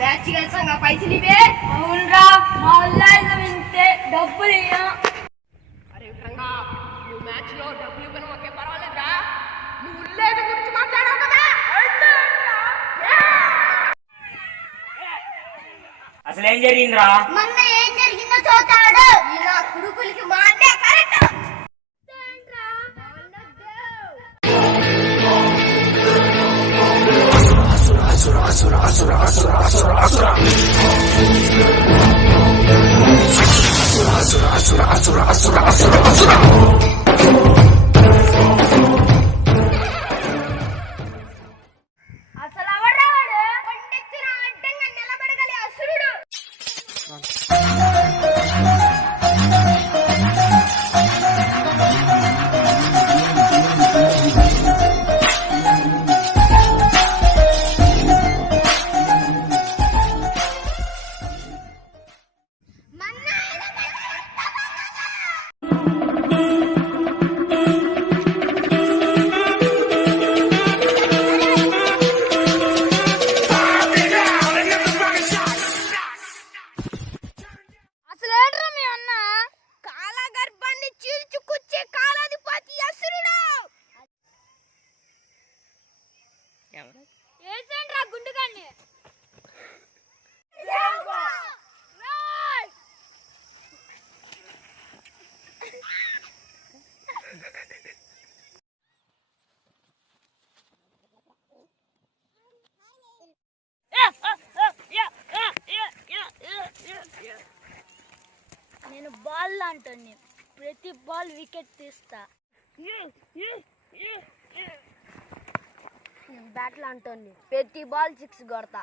Match గెలిసంగా పైసలు ఇవే. అవునరా, మా ఊళ్ళో వింటే డబ్బులు ఇయ్యం. అరే విక్రంగా, నువ్వు మ్యాచ్ లో డబ్బులు ఇవ్వను ఒకే పర్వాలేదురా. నువ్వు విలేజ్ గురించి మాట్లాడావు కదా. అసలు ఏం జరిగిందిరా? మొన్న ఏం జరిగిందో చూస్తాడు. ఇలా కుడుకులకి మాటే correct. Asura, asura, asura, asura, asura, asura. Asura, asura, asura, asura, asura, asura, asura. అసలు ఎవరాడు? కొండెత్తిన అడ్డంగా నిలబడగలి అసురుడు. నేను బాల్ అంటాను, ప్రతి బాల్ వికెట్ తీస్తా. నేను బ్యాట్లు అంటాను, ప్రతి బాల్ 6 కొడతా.